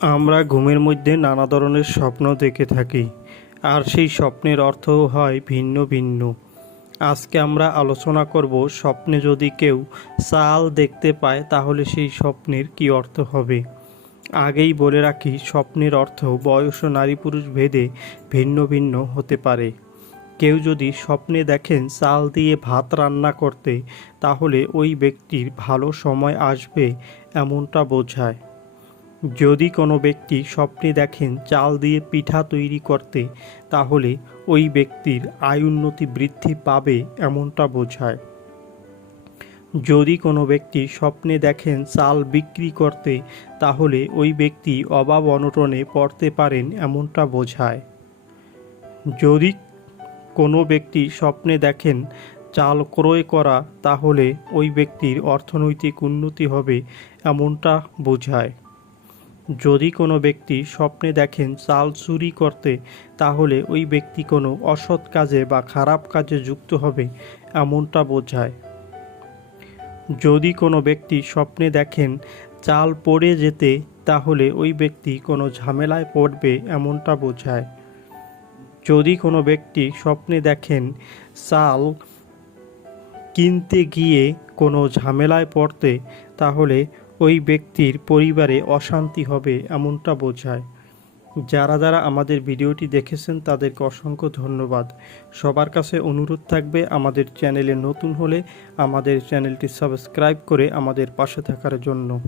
আমরা ঘুমের মধ্যে নানা ধরনের স্বপ্ন দেখে থাকি, আর সেই স্বপ্নের অর্থও হয় ভিন্ন ভিন্ন। আজকে আমরা আলোচনা করব স্বপ্নে যদি কেউ চাল দেখতে পায়, তাহলে সেই স্বপ্নের কী অর্থ হবে? আগেই বলে রাখি, স্বপ্নের অর্থ বয়স ও নারী পুরুষ ভেদে ভিন্ন ভিন্ন হতে পারে। কেউ যদি স্বপ্নে দেখেন চাল দিয়ে ভাত রান্না করতে, তাহলে ওই ব্যক্তির ভালো সময় আসবে এমনটা বোঝায়। যদি কোনো ব্যক্তি স্বপ্নে দেখেন চাল দিয়ে পিঠা তৈরি করতে, তাহলে ওই ব্যক্তির আয় উন্নতি বৃদ্ধি পাবে এমনটা বোঝায়। যদি কোনো ব্যক্তি স্বপ্নে দেখেন চাল বিক্রি করতে, তাহলে ওই ব্যক্তি অভাব অনটনে পড়তে পারেন এমনটা বোঝায়। যদি কোনো ব্যক্তি স্বপ্নে দেখেন চাল ক্রয় করা, তাহলে ওই ব্যক্তির অর্থনৈতিক উন্নতি হবে এমনটা বোঝায়। যদি কোনো ব্যক্তি স্বপ্নে দেখেন চাল চুরি করতে, তাহলে ওই ব্যক্তি কোনো অসৎ কাজে বা খারাপ কাজে যুক্ত হবে, এমনটা বোঝায়। যদি কোনো ব্যক্তি স্বপ্নে দেখেন চাল পড়ে যেতে, তাহলে ওই ব্যক্তি কোনো ঝামেলায় পড়বে, এমনটা বোঝায়। যদি কোনো ব্যক্তি স্বপ্নে দেখেন চাল কিনতে গিয়ে কোনো ঝামেলায় পড়তে, তাহলে ওই ব্যক্তির পরিবারে অশান্তি হবে এমনটা বোঝায়। যারা যারা আমাদের ভিডিওটি দেখেছেন তাদেরকে অসংখ্য ধন্যবাদ। সবার কাছে অনুরোধ থাকবে আমাদের চ্যানেলে নতুন হলে আমাদের চ্যানেলটি সাবস্ক্রাইব করে আমাদের পাশে থাকার জন্য।